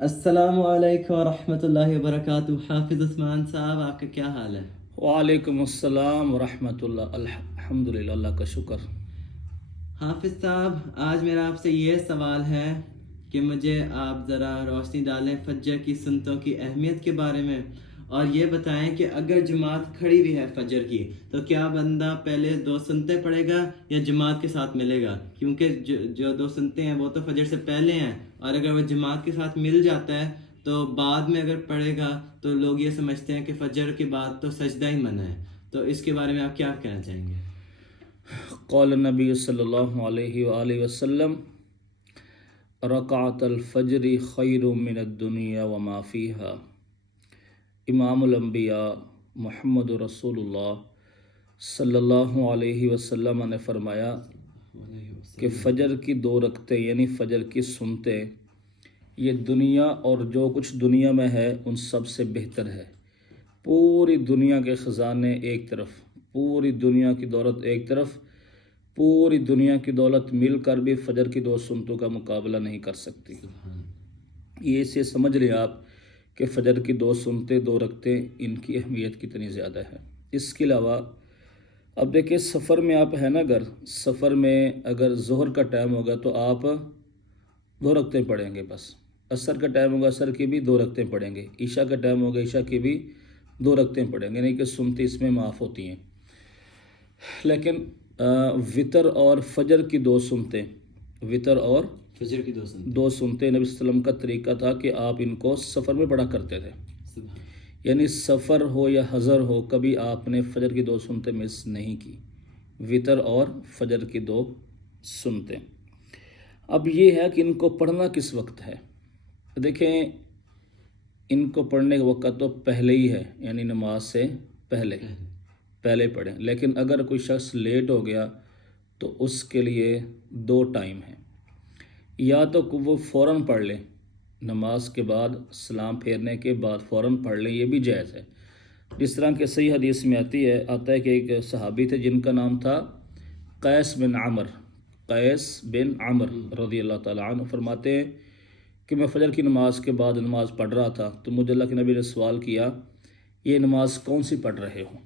السلام علیکم ورحمۃ اللہ وبرکاتہ۔ حافظ عثمان صاحب، آپ کا کیا حال ہے؟ وعلیکم السلام ورحمۃ اللہ، الحمد للہ، اللہ کا شکر۔ حافظ صاحب، آج میرا آپ سے یہ سوال ہے کہ مجھے آپ ذرا روشنی ڈالیں فجر کی سنتوں کی اہمیت کے بارے میں، اور یہ بتائیں کہ اگر جماعت کھڑی بھی ہے فجر کی تو کیا بندہ پہلے 2 سنتے پڑھے گا یا جماعت کے ساتھ ملے گا؟ کیونکہ جو 2 سنتے ہیں وہ تو فجر سے پہلے ہیں، اور اگر وہ جماعت کے ساتھ مل جاتا ہے تو بعد میں اگر پڑھے گا تو لوگ یہ سمجھتے ہیں کہ فجر کے بعد تو سجدہ ہی منع ہے۔ تو اس کے بارے میں آپ کیا کہنا چاہیں گے؟ قول نبی صلی اللہ علیہ وآلہ وسلم رکعت الفجر خیر من الدنیا وما فیہا۔ امام الانبیاء محمد رسول اللہ صلی اللہ علیہ وسلم نے فرمایا کہ فجر کی 2 رکعتیں یعنی فجر کی سنتیں یہ دنیا اور جو کچھ دنیا میں ہے ان سب سے بہتر ہے۔ پوری دنیا کے خزانے ایک طرف، پوری دنیا کی دولت ایک طرف، پوری دنیا کی دولت مل کر بھی فجر کی 2 سنتوں کا مقابلہ نہیں کر سکتی۔ یہ اسے سمجھ لیں آپ کہ فجر کی 2 سنتیں 2 رکعتیں ان کی اہمیت کتنی زیادہ ہے۔ اس کے علاوہ اب دیکھیں سفر میں آپ ہیں نا، اگر سفر میں اگر ظہر کا ٹائم ہوگا تو آپ 2 رکعتیں پڑھیں گے، بس عصر کا ٹائم ہوگا عصر کی بھی 2 رکعتیں پڑھیں گے، عشاء کا ٹائم ہوگا عشاء کی بھی 2 رکعتیں پڑھیں گے، نہیں کہ سنتی اس میں معاف ہوتی ہیں۔ لیکن وطر اور فجر کی 2 سنتیں، وطر اور فجر کی 2 سنتے 2 سنتیں نبی صلی اللہ علیہ وسلم کا طریقہ تھا کہ آپ ان کو سفر میں پڑھا کرتے تھے، یعنی سفر ہو یا حضر ہو کبھی آپ نے فجر کی 2 سنتیں مس نہیں کی، وطر اور فجر کی 2 سنتیں۔ اب یہ ہے کہ ان کو پڑھنا کس وقت ہے؟ دیکھیں ان کو پڑھنے کا وقت تو پہلے ہی ہے، یعنی نماز سے پہلے پڑھیں، لیکن اگر کوئی شخص لیٹ ہو گیا تو اس کے لیے 2 ٹائم ہیں، یا تو وہ فوراً پڑھ لیں، نماز کے بعد سلام پھیرنے کے بعد فوراً پڑھ لیں، یہ بھی جائز ہے۔ جس طرح کہ صحیح حدیث میں آتا ہے کہ ایک صحابی تھے جن کا نام تھا قیس بن عمر رضی اللہ تعالیٰ عنہ، فرماتے ہیں کہ میں فجر کی نماز کے بعد نماز پڑھ رہا تھا تو مجھے اللہ کے نبی نے سوال کیا یہ نماز کون سی پڑھ رہے ہو؟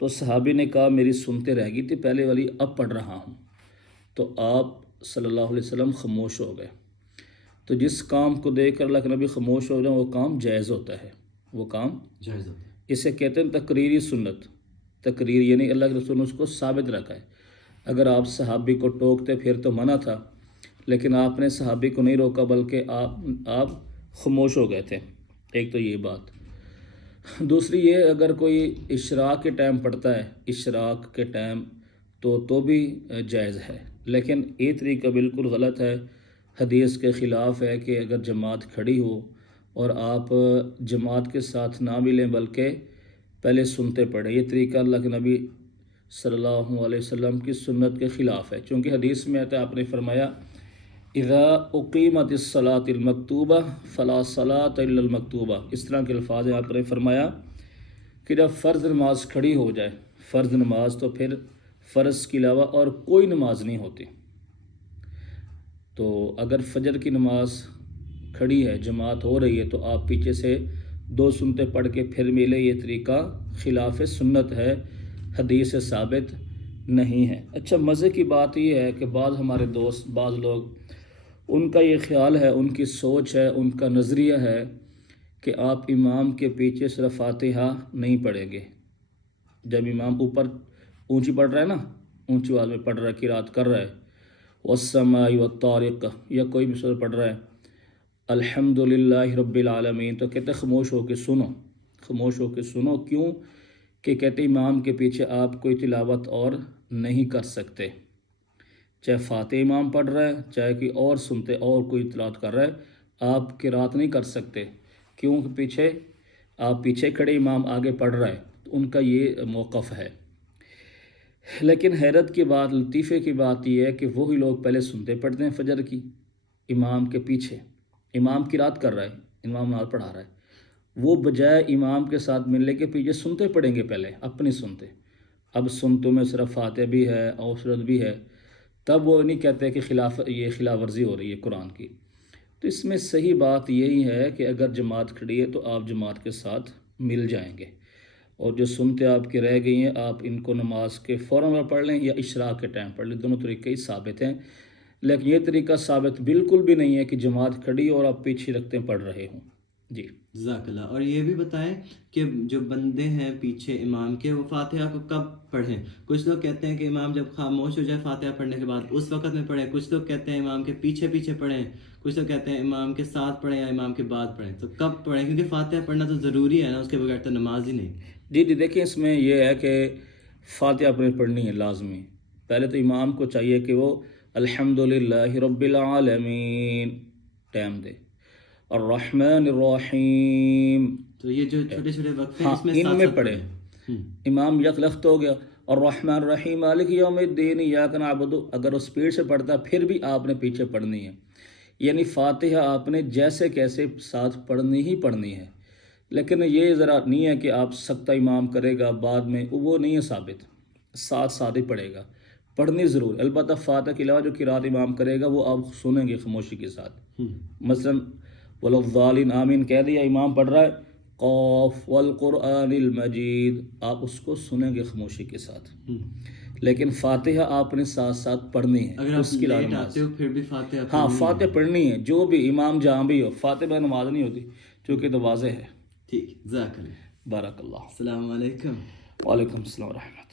تو صحابی نے کہا میری سنتے رہ گئی تھی پہلے والی، اب پڑھ رہا ہوں۔ تو آپ صلی اللہ علیہ وسلم خاموش ہو گئے۔ تو جس کام کو دیکھ کر اللہ کے نبی خاموش ہو جائیں وہ کام جائز ہوتا ہے، وہ کام جائز ہوتا ہے۔ اسے کہتے ہیں تقریری سنت۔ تقریر یعنی اللہ کے رسول نے اس کو ثابت رکھا ہے۔ اگر آپ صحابی کو ٹوکتے پھر تو منع تھا، لیکن آپ نے صحابی کو نہیں روکا بلکہ آپ خاموش ہو گئے تھے۔ ایک تو یہ بات۔ دوسری یہ اگر کوئی اشراق کے ٹائم پڑھتا ہے، اشراق کے ٹائم تو بھی جائز ہے، لیکن یہ طریقہ بالکل غلط ہے، حدیث کے خلاف ہے کہ اگر جماعت کھڑی ہو اور آپ جماعت کے ساتھ نہ ملیں بلکہ پہلے سنتے پڑھیں، یہ طریقہ اللہ کے نبی صلی اللہ علیہ وسلم کی سنت کے خلاف ہے، چونکہ حدیث میں آتا ہے آپ نے فرمایا اذا اقیمت الصلاۃ المکتوبہ فلا صلاۃ الا المکتوبہ، اس طرح کے الفاظ ہیں۔ آپ نے فرمایا کہ جب فرض نماز کھڑی ہو جائے، فرض نماز، تو پھر فرض کے علاوہ اور کوئی نماز نہیں ہوتی۔ تو اگر فجر کی نماز کھڑی ہے، جماعت ہو رہی ہے، تو آپ پیچھے سے 2 سنتے پڑھ کے پھر ملے، یہ طریقہ خلاف سنت ہے، حدیث سے ثابت نہیں ہے۔ اچھا، مزے کی بات یہ ہے کہ ہمارے دوست، بعض لوگ، ان کا یہ خیال ہے، ان کی سوچ ہے، ان کا نظریہ ہے کہ آپ امام کے پیچھے صرف فاتحہ نہیں پڑھیں گے۔ جب امام اوپر اونچی پڑھ رہا ہے نا، اونچی آواز میں پڑھ رہا ہے، قرات کر رہا ہے، والسماء والطارق، یا کوئی بھی سورہ پڑھ رہا ہے الحمدللہ رب العالمین، تو کہتے خاموش ہو کے سنو، خاموش ہو کے سنو۔ کیوں کہ کہتے امام کے پیچھے آپ کوئی تلاوت اور نہیں کر سکتے، چاہے فاتح امام پڑھ رہا ہے، چاہے کوئی اور سنتے اور کوئی تلاوت کر رہا ہے، آپ قرات نہیں کر سکتے، کیونکہ آپ پیچھے کھڑے، امام آگے پڑھ رہا ہے، تو ان کا یہ موقف ہے۔ لیکن حیرت کی بات، لطیفے کی بات یہ ہے کہ وہی لوگ پہلے سنتے پڑھتے ہیں فجر کی امام کے پیچھے، امام قرات کر رہا ہے، امام نماز پڑھا رہا ہے، وہ بجائے امام کے ساتھ ملنے کے پیچھے سنتے پڑھیں گے، پہلے اپنی سنتے۔ اب سنتوں میں صرف فاتح بھی ہے اور سورت بھی ہے، تب وہ نہیں کہتے کہ یہ خلاف ورزی ہو رہی ہے قرآن کی۔ تو اس میں صحیح بات یہی ہے کہ اگر جماعت کھڑی ہے تو آپ جماعت کے ساتھ مل جائیں گے، اور جو سنتے آپ کی رہ گئی ہیں آپ ان کو نماز کے فوراً پڑھ لیں یا اشراق کے ٹائم پڑھ لیں، دونوں طریقے ہی ثابت ہیں، لیکن یہ طریقہ ثابت بالکل بھی نہیں ہے کہ جماعت کھڑی اور آپ پیچھے رکھتے پڑھ رہے ہوں۔ جی جزاک اللہ۔ اور یہ بھی بتائیں کہ جو بندے ہیں پیچھے امام کے، وہ فاتحہ کو کب پڑھیں؟ کچھ لوگ کہتے ہیں کہ امام جب خاموش ہو جائے فاتحہ پڑھنے کے بعد اس وقت میں پڑھیں، کچھ لوگ کہتے ہیں امام کے پیچھے پیچھے پڑھیں، کچھ لوگ کہتے ہیں امام کے ساتھ پڑھیں یا امام کے بعد پڑھیں، تو کب پڑھیں؟ کیونکہ فاتحہ پڑھنا تو ضروری ہے نا، اس کے بغیر تو نماز ہی نہیں۔ جی دیکھیں، اس میں یہ ہے کہ فاتحہ اپنے پڑھنی ہے لازمی۔ پہلے تو امام کو چاہیے کہ وہ الحمدللہ رب العالمین ٹائم دے، الرحمن الرحیم، تو یہ جو چھوٹے چھوٹے وقفے ہیں ہاں اس میں ان ساتھ میں ساتھ پڑھے۔ امام یکلخت ہو گیا الرحمن الرحیم مالک یوم الدین ایاک نعبد، اگر وہ سپیڈ سے پڑھتا پھر بھی آپ نے پیچھے پڑھنی ہے، یعنی فاتحہ آپ نے جیسے کیسے ساتھ پڑھنی ہی پڑھنی ہے، لیکن یہ ذرا نہیں ہے کہ آپ سکتہ امام کرے گا بعد میں، وہ نہیں ہے ثابت، ساتھ ساتھ ہی پڑھے گا، پڑھنی ضرور۔ البتہ فاتحہ کے علاوہ جو قرات امام کرے گا وہ آپ سنیں گے خاموشی کے ساتھ، مثلا والضالین آمین کہہ دیا، امام پڑھ رہا ہے قاف والقرآن المجید، آپ اس کو سنیں گے خاموشی کے ساتھ، لیکن فاتحہ آپ نے ساتھ ساتھ پڑھنی ہے۔ اگر آپ اس کی لیٹ نماز، آتے ہو پھر بھی فاتحہ ہاں پڑھنی ہے۔ فاتحہ پڑھنی ہے، جو بھی امام جہاں بھی ہو، فاتحہ بغیر نماز نہیں ہوتی، چونکہ تو واضح ہے۔ ٹھیک، جزاک اللہ۔ بارک اللہ۔ السلام علیکم۔ وعلیکم السلام ورحمۃ اللہ۔